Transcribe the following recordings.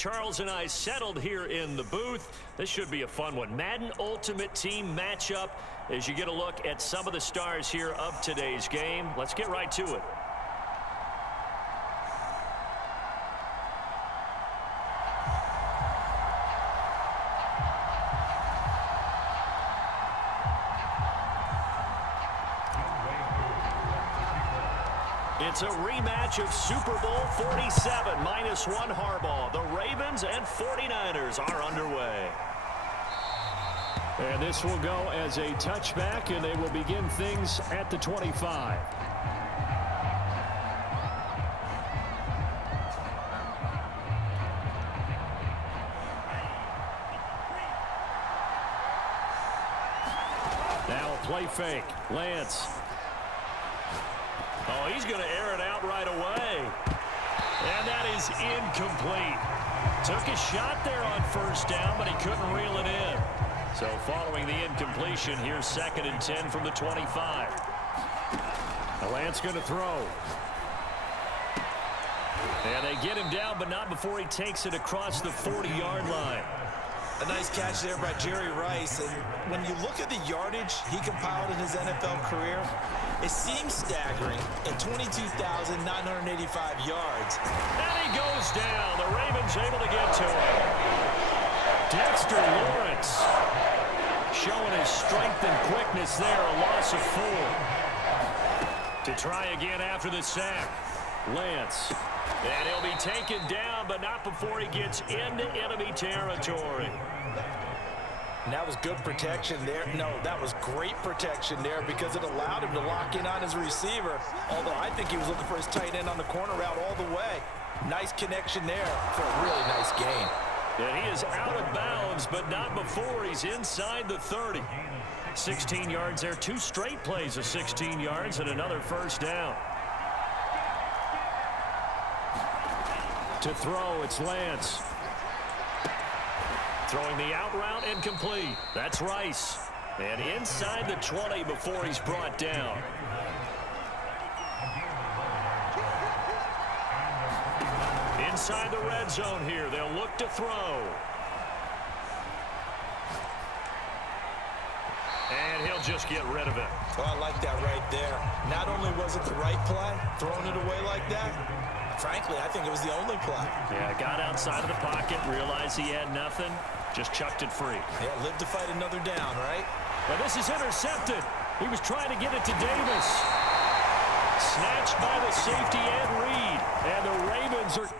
Charles and I settled here in the booth. This should be a fun one. Madden Ultimate Team matchup as you get a look at some of the stars here of today's game. Let's get right to it. It's a rematch of Super Bowl 47, -1 Harbaugh. The Ravens and 49ers are underway. And this will go as a touchback, and they will begin things at the 25. Now a play fake. Lance. Oh, he's going to air it out right away. And that is incomplete. Took a shot there on first down, but he couldn't reel it in. So following the incompletion, here's 2nd and 10 from the 25. Lance going to throw. And they get him down, but not before he takes it across the 40-yard line. A nice catch there by Jerry Rice. And when you look at the yardage he compiled in his NFL career, it seems staggering at 22,985 yards. And he goes down. The Ravens able to get to him. Dexter Lawrence showing his strength and quickness there. A loss of 4. To try again after the sack. Lance. And he'll be taken down, but not before he gets into enemy territory. And that was good protection there. No, that was great protection there because it allowed him to lock in on his receiver. Although I think he was looking for his tight end on the corner route all the way. Nice connection there for a really nice gain. And he is out of bounds, but not before he's inside the 30. 16 yards there. 2 straight plays of 16 yards and another first down. To throw, it's Lance. Throwing the out route incomplete. That's Rice. And inside the 20 before he's brought down. Inside the red zone here. They'll look to throw. And he'll just get rid of it. Oh, I like that right there. Not only was it the right play, throwing it away like that, frankly, I think it was the only play. Yeah, got outside of the pocket, realized he had nothing, just chucked it free. Yeah, live to fight another down, right? But this is intercepted. He was trying to get it to Davis. Snatched by the safety Ed Reed. And the Ravens are...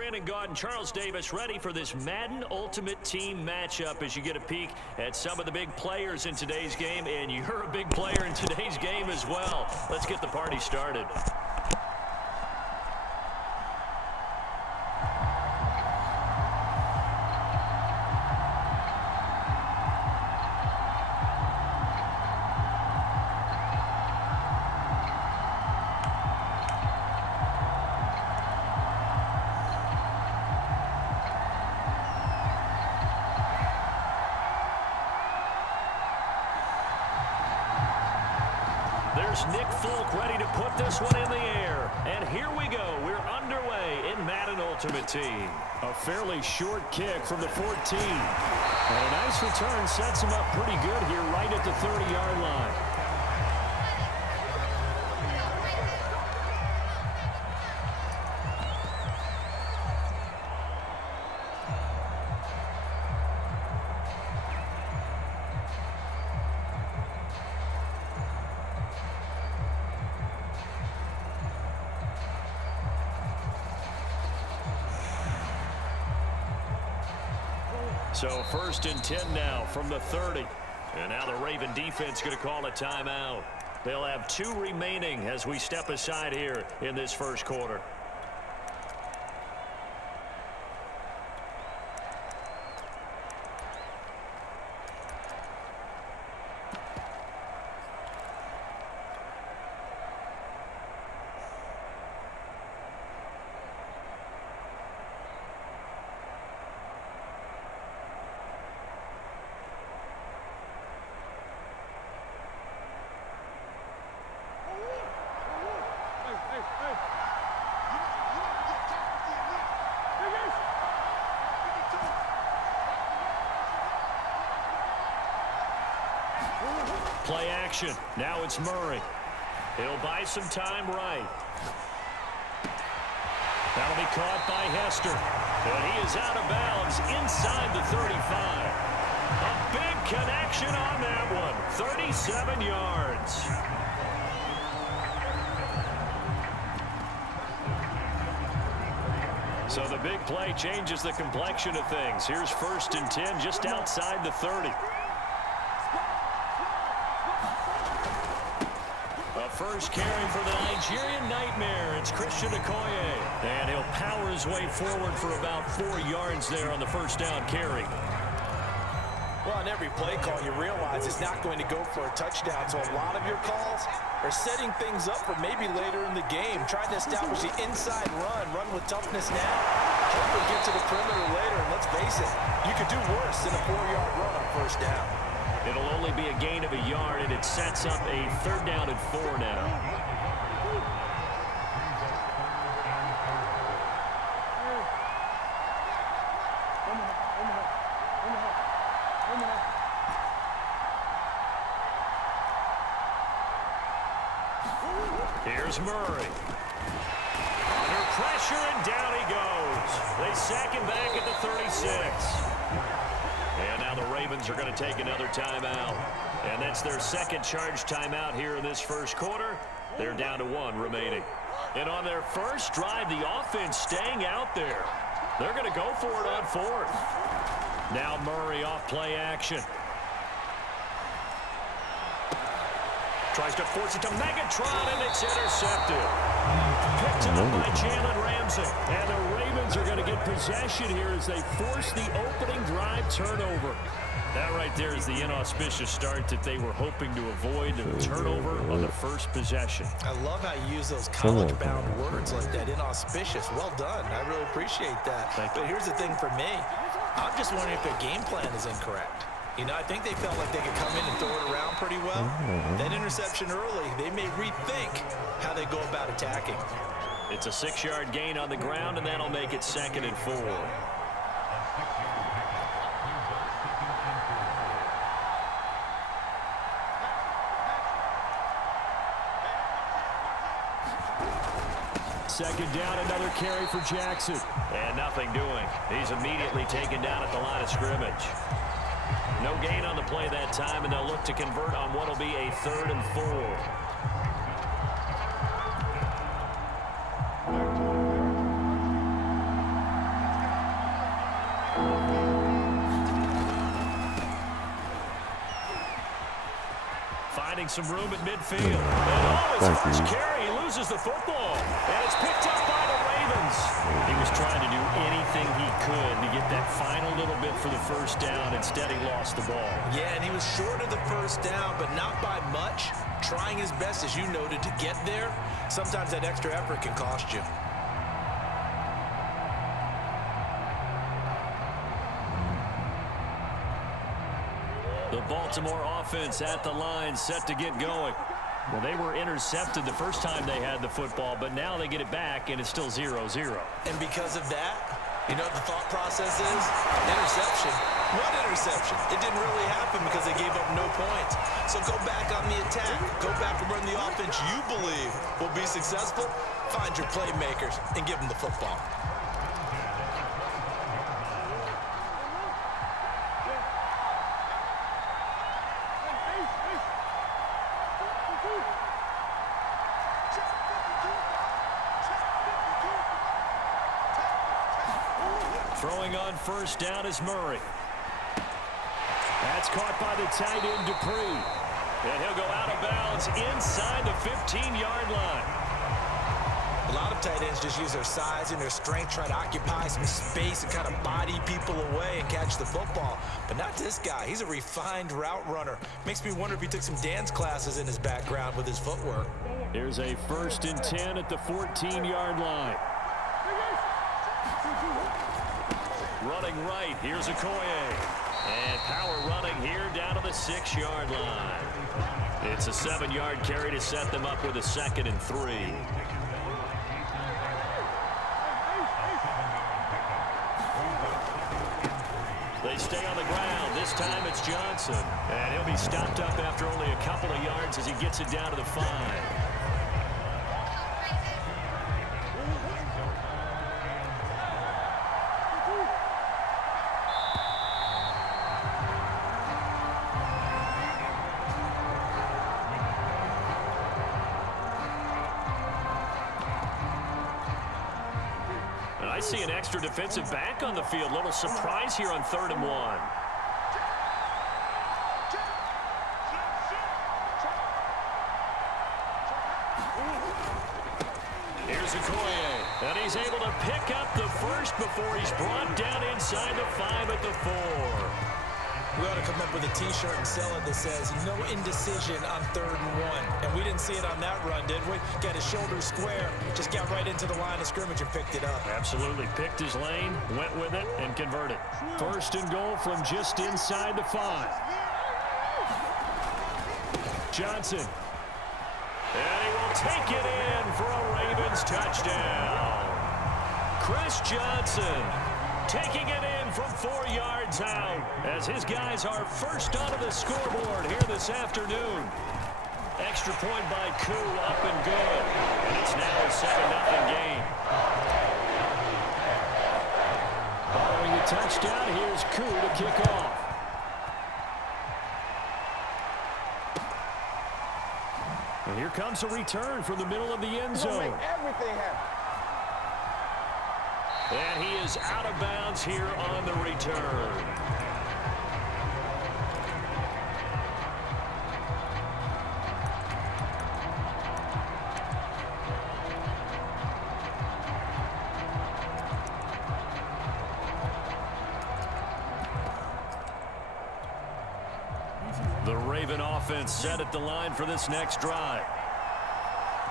Brandon Gaud and Charles Davis ready for this Madden Ultimate Team matchup as you get a peek at some of the big players in today's game, and you're a big player in today's game as well. Let's get the party started. There's Nick Folk ready to put this one in the air. And here we go. We're underway in Madden Ultimate Team. A fairly short kick from the 14. And a nice return sets him up pretty good here right at the 30-yard line. So 1st and 10 now from the 30. And now the Raven defense going to call a timeout. They'll have 2 remaining as we step aside here in this first quarter. Play action. Now it's Murray. He'll buy some time right. That'll be caught by Hester. And he is out of bounds inside the 35. A big connection on that one. 37 yards. So the big play changes the complexion of things. Here's 1st and 10 just outside the 30. First carry for the Nigerian Nightmare. It's Christian Okoye. And he'll power his way forward for about 4 yards there on the first down carry. Well, on every play call, you realize it's not going to go for a touchdown. So a lot of your calls are setting things up for maybe later in the game, trying to establish the inside run with toughness now, hope to get to the perimeter later. And let's face it, you could do worse than a 4-yard run on first down. It'll only be a gain of a yard, and it sets up a 3rd down and 4 now. Here's Murray. Under pressure, and down he goes. They sack him back at the 36. And now the Ravens are going to take another timeout. And that's their 2nd charge timeout here in this first quarter. They're down to 1 remaining. And on their first drive, the offense staying out there. They're going to go for it on 4th. Now Murray off play action. Tries to force it to Megatron, and it's intercepted. Picked up by Jalen Ramsey. And the Ravens are going to get possession here as they force the opening drive turnover. That right there is the inauspicious start that they were hoping to avoid, the turnover on the first possession. I love how you use those college-bound words like that, inauspicious. Well done. I really appreciate that. But here's the thing for me. I'm just wondering if their game plan is incorrect. You know, I think they felt like they could come in and throw it around pretty well. That interception early, they may rethink how they go about attacking. It's a 6-yard gain on the ground, and that'll make it 2nd and 4. Second down, another carry for Jackson. And nothing doing. He's immediately taken down at the line of scrimmage. No gain on the play that time, and they'll look to convert on what will be a 3rd and 4. finding some room at midfield. And his first carry, he loses the football. And it's picked up by the Ravens. He was trying to do anything he could to get that final little bit for the first down. Instead, he lost the ball. Yeah, and he was short of the first down, but not by much. Trying his best, as you noted, to get there. Sometimes that extra effort can cost you. The Baltimore offense at the line, set to get going. Well, they were intercepted the first time they had the football, but now they get it back, and it's still 0-0. And because of that, you know what the thought process is? Interception. What interception? It didn't really happen because they gave up no points. So go back on the attack. Go back and run the offense you believe will be successful. Find your playmakers and give them the football. Throwing on first down is Murray. That's caught by the tight end, Dupree. And he'll go out of bounds inside the 15-yard line. A lot of tight ends just use their size and their strength, try to occupy some space and kind of body people away and catch the football. But not this guy. He's a refined route runner. Makes me wonder if he took some dance classes in his background with his footwork. Here's a 1st and 10 at the 14-yard line. Running right, here's Okoye. And power running here down to the 6-yard line. It's a 7-yard carry to set them up with a 2nd and 3. They stay on the ground. This time it's Johnson. And he'll be stopped up after only a couple of yards as he gets it down to the 5. I see an extra defensive back on the field. Little surprise here on 3rd and 1. Here's Okoye, and he's able to pick up the first before he's brought down inside the 5 at the 4. We ought to come up with a T-shirt and sell it that says, no indecision on 3rd and 1. And we didn't see it on that run, did we? Got his shoulders square, just got right into the line of scrimmage and picked it up. Absolutely. Picked his lane, went with it, and converted. 1st and goal from just inside the 5. Johnson. And he will take it in for a Ravens touchdown. Chris Johnson taking it in from 4 yards out as his guys are first onto the scoreboard here this afternoon. Extra point by Koo, up and good. And it's now a 7-0 game. Following the touchdown, here's Koo to kick off. And here comes a return from the middle of the end zone. Everything happen. And he is out of bounds here on the return. The Raven offense set at the line for this next drive.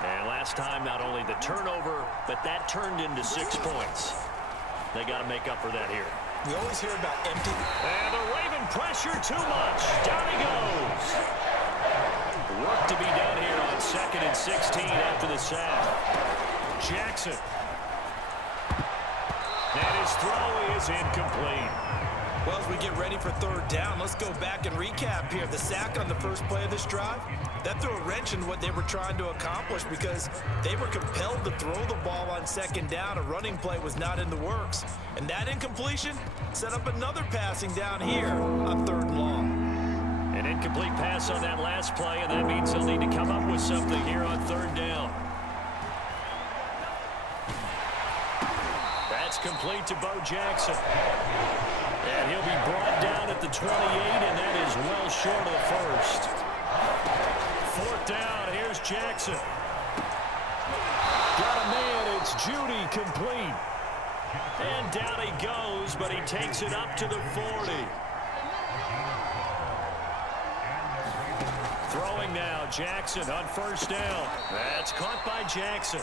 And last time, not only the turnover, but that turned into 6 points. They got to make up for that here. We always hear about empty. And the Raven pressure too much. Down he goes. Work to be done here on 2nd and 16 after the sack. Jackson. And his throw is incomplete. Well, as we get ready for 3rd down, let's go back and recap here. The sack on the first play of this drive, that threw a wrench in what they were trying to accomplish because they were compelled to throw the ball on 2nd down. A running play was not in the works. And that incompletion set up another passing down here on 3rd and long. An incomplete pass on that last play, and that means they'll need to come up with something here on 3rd down. That's complete to Bo Jackson. And he'll be brought down at the 28, and that is well short of the first. 4th down. Here's Jackson. Got a man. It's Judy complete. And down he goes, but he takes it up to the 40. Throwing now, Jackson on 1st down. That's caught by Jackson.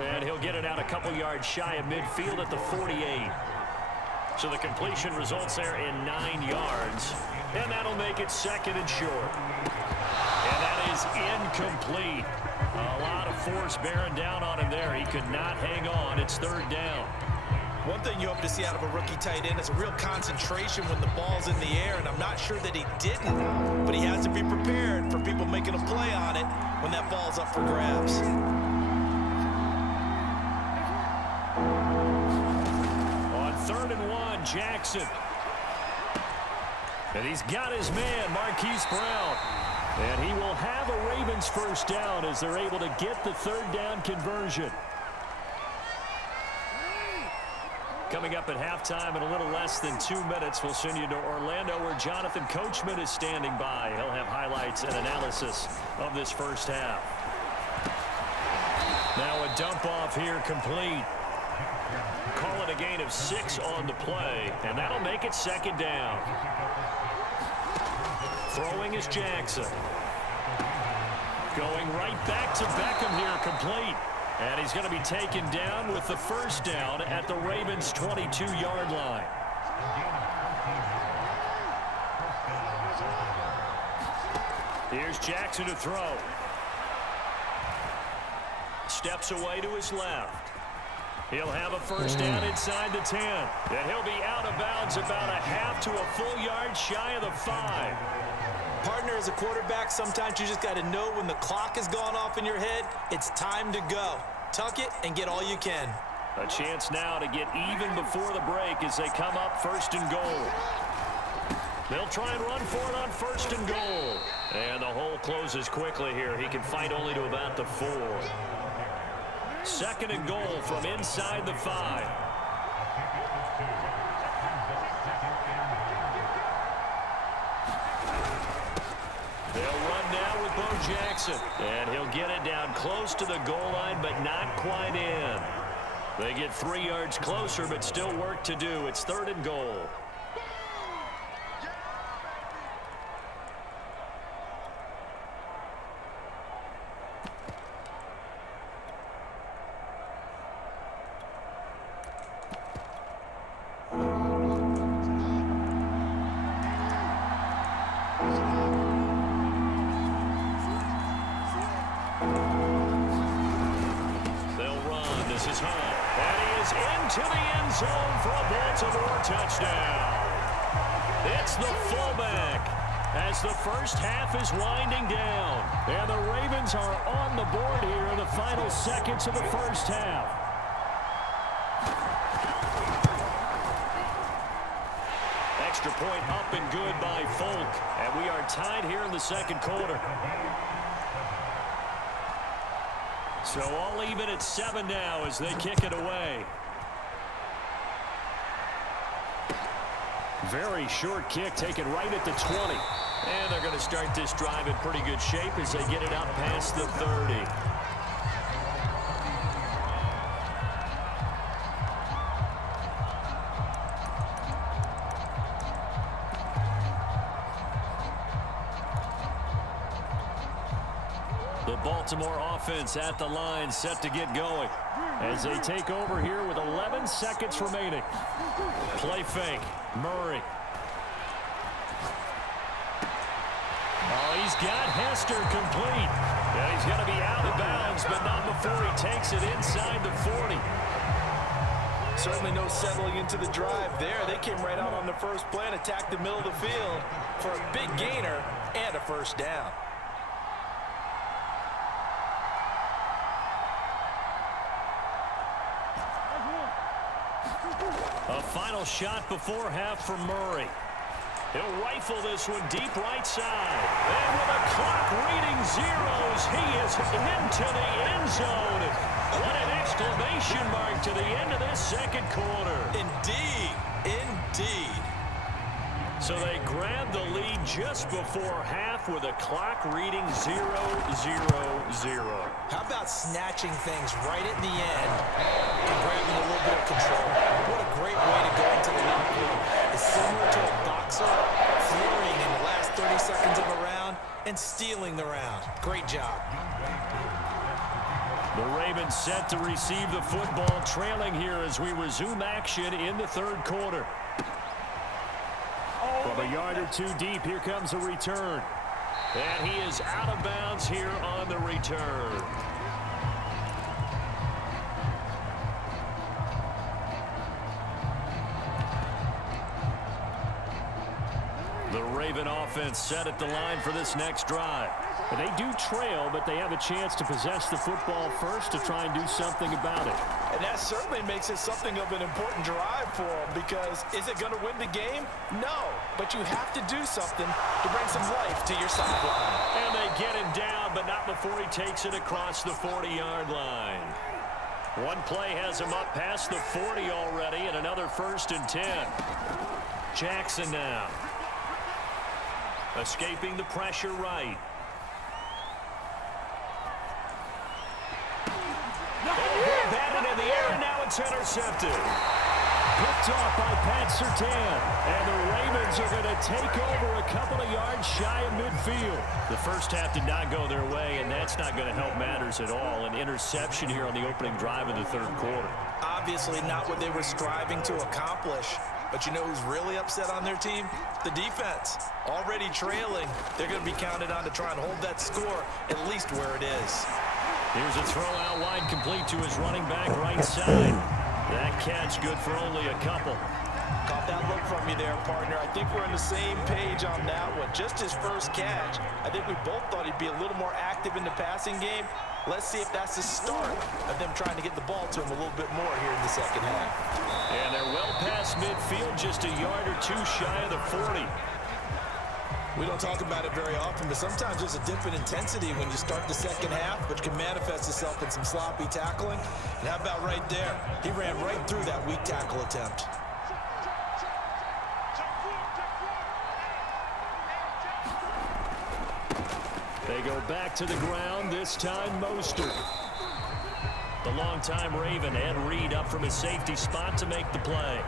And he'll get it out a couple yards shy of midfield at the 48. So the completion results there in 9 yards. And that'll make it 2nd and short. And that is incomplete. A lot of force bearing down on him there. He could not hang on. It's 3rd down. One thing you hope to see out of a rookie tight end is a real concentration when the ball's in the air, and I'm not sure that he didn't, but he has to be prepared for people making a play on it when that ball's up for grabs. On 3rd and 1, Jackson. And he's got his man, Marquise Brown. And he will have a Ravens 1st down as they're able to get the 3rd down conversion. Coming up at halftime in a little less than 2 minutes, we'll send you to Orlando where Jonathan Coachman is standing by. He'll have highlights and analysis of this 1st half. Now a dump off here complete. Call it a gain of 6 on the play, and that'll make it 2nd down. Throwing is Jackson. Going right back to Beckham here, complete. And he's going to be taken down with the 1st down at the Ravens' 22-yard line. Here's Jackson to throw. Steps away to his left. He'll have a 1st down inside the 10. And he'll be out of bounds about a half to a full yard shy of the 5. Partner, as a quarterback, sometimes you just got to know when the clock has gone off in your head, it's time to go. Tuck it and get all you can. A chance now to get even before the break as they come up 1st and goal. They'll try and run for it on 1st and goal. And the hole closes quickly here. He can fight only to about the 4. 2nd and goal from inside the 5. They'll run now with Bo Jackson. And he'll get it down close to the goal line, but not quite in. They get 3 yards closer, but still work to do. It's 3rd and goal. To the end zone for a Baltimore touchdown. It's the fullback as the 1st half is winding down. And the Ravens are on the board here in the final seconds of the 1st half. Extra point up and good by Folk. And we are tied here in the 2nd quarter. So all even at 7 now as they kick it away. Very short kick taken right at the 20. And they're going to start this drive in pretty good shape as they get it out past the 30. The Baltimore offense at the line set to get going as they take over here with 11 seconds remaining. Play fake. Murray. Oh, he's got Hester complete. And he's going to be out of bounds, but not before he takes it inside the 40. Certainly no settling into the drive there. They came right out on the first play and attacked the middle of the field for a big gainer and a 1st down. A final shot before half from Murray. He'll rifle this one deep right side. And with a clock reading zeros, he is into the end zone. What an exclamation mark to the end of this 2nd quarter. Indeed. Indeed. So they grabbed the lead just before half with a clock reading 0-0-0. How about snatching things right at the end and grabbing a little bit of control? What a great way to go into the locker room. It's similar to a boxer flurrying in the last 30 seconds of a round and stealing the round. Great job. The Ravens set to receive the football, trailing here as we resume action in the third quarter. From a yard or two deep, here comes a return. And he is out of bounds here on the return. The Raven offense set at the line for this next drive. They do trail, but they have a chance to possess the football first to try and do something about it. And that certainly makes it something of an important drive for them, because is it going to win the game? No, but you have to do something to bring some life to your sideline. And they get him down, but not before he takes it across the 40-yard line. One play has him up past the 40 already, and another 1st and 10. Jackson now. Escaping the pressure right. Batted in the air, and now it's intercepted. Picked off by Pat Surtain. And the Ravens are going to take over a couple of yards shy of midfield. The first half did not go their way, and that's not going to help matters at all. An interception here on the opening drive of the third quarter. Obviously not what they were striving to accomplish. But you know who's really upset on their team? The defense. Already trailing. They're going to be counted on to try and hold that score at least where it is. Here's a throw out wide, complete to his running back right side. That catch good for only a couple. Caught that look from you there, partner. I think we're on the same page on that one. Just his first catch. I think we both thought he'd be a little more active in the passing game. Let's see if that's the start of them trying to get the ball to him a little bit more here in the second half. And they're well past midfield, just a yard or two shy of the 40. We don't talk about it very often, but sometimes there's a dip in intensity when you start the second half, which can manifest itself in some sloppy tackling. And how about right there? He ran right through that weak tackle attempt. They go back to the ground, this time Mostert. The longtime Raven, Ed Reed, up from his safety spot to make the play.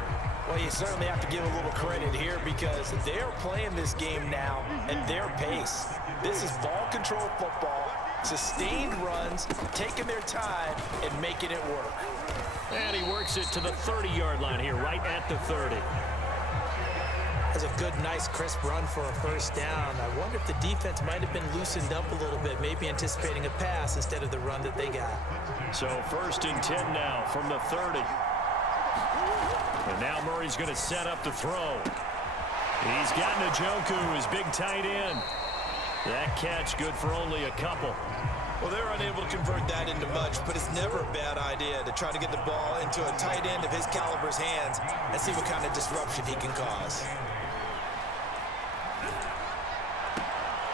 Well, you certainly have to give a little credit here, because they're playing this game now at their pace. This is ball control football, sustained runs, taking their time and making it work. And he works it to the 30-yard line here, right at the 30. That's a good, nice, crisp run for a first down. I wonder if the defense might have been loosened up a little bit, maybe anticipating a pass instead of the run that they got. So 1st and 10 now from the 30. And now Murray's going to set up the throw. He's got Njoku, his big tight end. That catch good for only a couple. Well, they're unable to convert that into much, but it's never a bad idea to try to get the ball into a tight end of his caliber's hands and see what kind of disruption he can cause.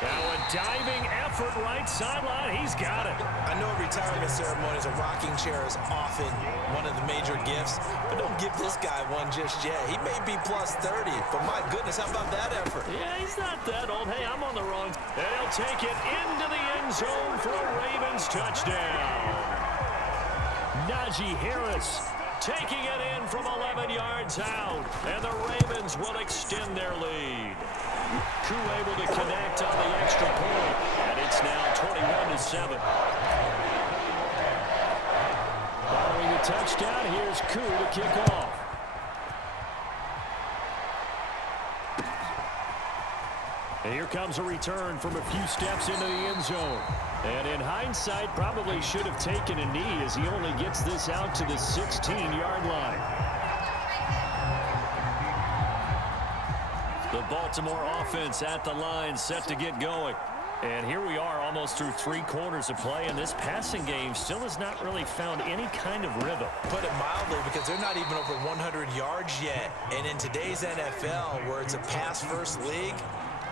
Now a diving effort right sideline. He's got it. I know retirement ceremonies or rocking chair is often one of the major gifts, but don't give this guy one just yet. He may be plus 30, but my goodness, how about that effort? Yeah, he's not that old. Hey, I'm on the wrong. And he'll take it into the end zone for a Ravens touchdown. Najee Harris taking it in from 11 yards out, and the Ravens will extend their lead. Koo able to connect on the extra point, and it's now 21-7. Following the touchdown, here's Koo to kick off. And here comes a return from a few steps into the end zone. And in hindsight, probably should have taken a knee as he only gets this out to the 16-yard line. The Baltimore offense at the line, set to get going. And here we are almost through 3 quarters of play, and this passing game still has not really found any kind of rhythm. Put it mildly, because they're not even over 100 yards yet. And in today's NFL, where it's a pass-first league,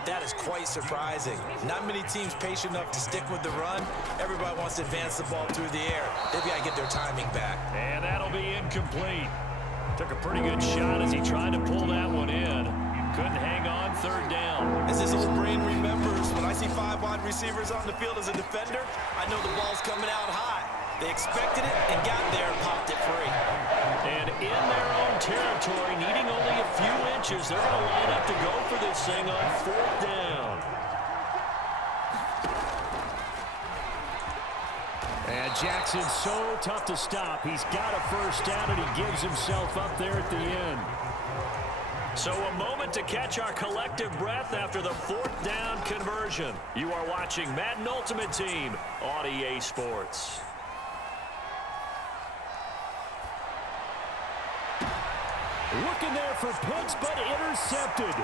that is quite surprising. Not many teams patient enough to stick with the run. Everybody wants to advance the ball through the air. They've got to get their timing back. And that'll be incomplete. Took a pretty good shot as he tried to pull that one in. Couldn't hang on As his old brain remembers, when I see 5 wide receivers on the field as a defender, I know the ball's coming out high. They expected it and got there and popped it free. And in their own territory, needing only a few inches, they're going to line up to go for this thing on 4th down. And Jackson's so tough to stop. He's got a first down, and he gives himself up there at the end. So a moment to catch our collective breath after the 4th down conversion. You are watching Madden Ultimate Team on EA Sports. Looking there for Pitts, but intercepted.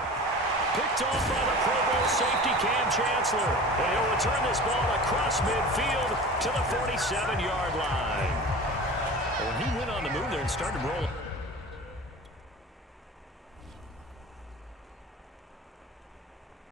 Picked off by the Pro Bowl safety Cam Chancellor. And he'll return this ball across midfield to the 47-yard line. Well, he went on the move there and started rolling.